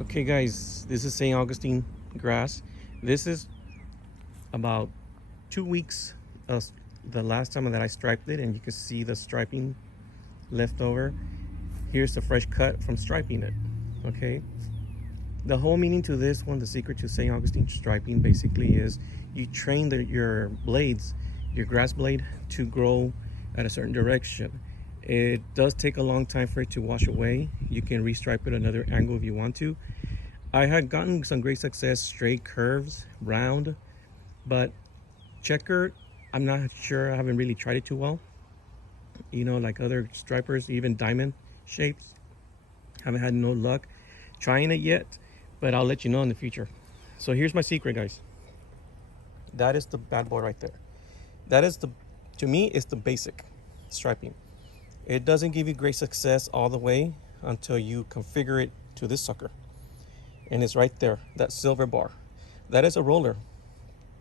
Okay guys, this is St. Augustine grass. This is about 2 weeks the last time that I striped it, and you can see the striping left over. Here's the fresh cut from striping it. Okay, the whole meaning to this one, the secret to St. Augustine striping basically is you train your blades, your grass blade, to grow at a certain direction. It does take a long time for it to wash away. You can restripe it another angle if you want to. I had gotten some great success straight curves, round, but checkered, I'm not sure. I haven't really tried it too well. You know, like other stripers, even diamond shapes. Haven't had no luck trying it yet, but I'll let you know in the future. So here's my secret, guys. That is the bad boy right there. That is to me, it's the basic striping. It doesn't give you great success all the way until you configure it to this sucker. And it's right there, that silver bar. That is a roller.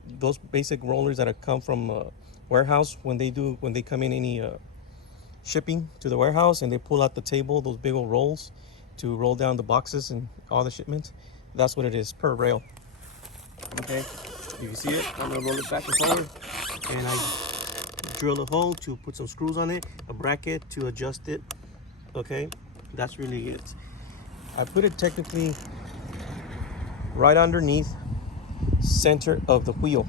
Those basic rollers that have come from a warehouse when they come in any shipping to the warehouse, and they pull out the table, those big old rolls to roll down the boxes and all the shipments. That's what it is per rail. Okay, if you see it, I'm gonna roll it back and forward, and I drill a hole to put some screws on it, a bracket to adjust it. Okay, that's really it. I put it technically right underneath center of the wheel.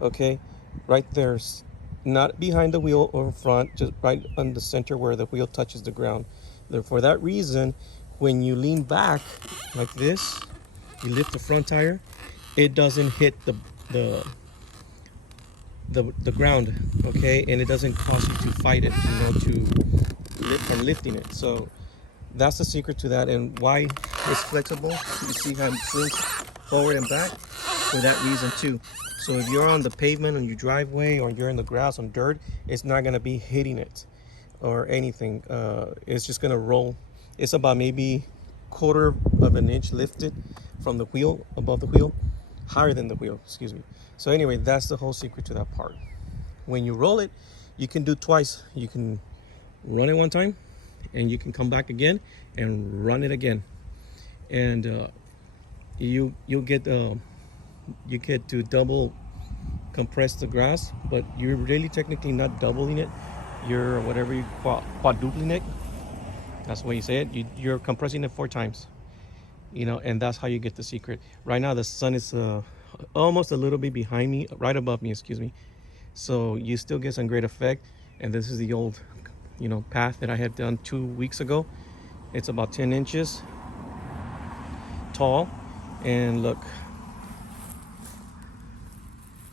Okay, right there's not behind the wheel or in front, just right on the center where the wheel touches the ground. For that reason, when you lean back like this, you lift the front tire, it doesn't hit the ground. Okay, and it doesn't cause you to fight it, you know, to lift from lifting it. So that's the secret to that, and why it's flexible. You see how it swings forward and back for that reason too. So if you're on the pavement on your driveway, or you're in the grass on dirt, it's not going to be hitting it or anything. It's just going to roll. It's about maybe quarter of an inch lifted from the wheel, above the wheel, higher than the wheel, excuse me. So anyway, that's the whole secret to that part. When you roll it, you can do twice. You can run it one time, and you can come back again and run it again, and you get to double compress the grass, but you're really technically not doubling it. You're whatever you quadrupling it. That's the way you say it. You're compressing it 4 times, you know, and that's how you get the secret. Right now the sun is almost a little bit behind me, right above me, excuse me. So you still get some great effect. And this is the old, you know, path that I had done 2 weeks ago. It's about 10 inches tall, and look,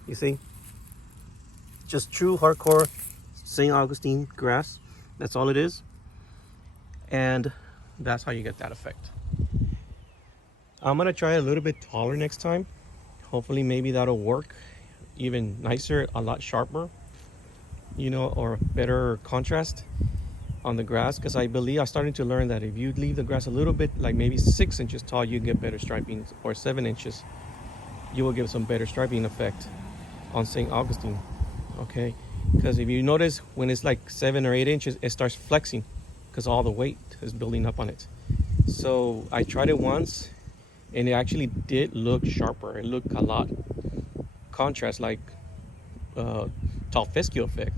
you see, just true hardcore St. Augustine grass. That's all it is, and that's how you get that effect. I'm gonna try a little bit taller next time. Hopefully maybe that'll work even nicer, a lot sharper, you know, or better contrast on the grass, because I believe I'm starting to learn that if you leave the grass a little bit, like maybe 6 inches tall, you get better striping, or 7 inches, you will give some better striping effect on St. Augustine. Okay, because if you notice, when it's like 7 or 8 inches, it starts flexing because all the weight is building up on it. So I tried it once, and it actually did look sharper. It looked a lot contrast, like tall fescue effect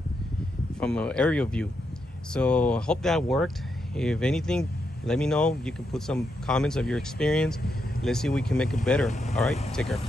from an aerial view. So I hope that worked. If anything, let me know. You can put some comments of your experience. Let's see if we can make it better. All right, take care.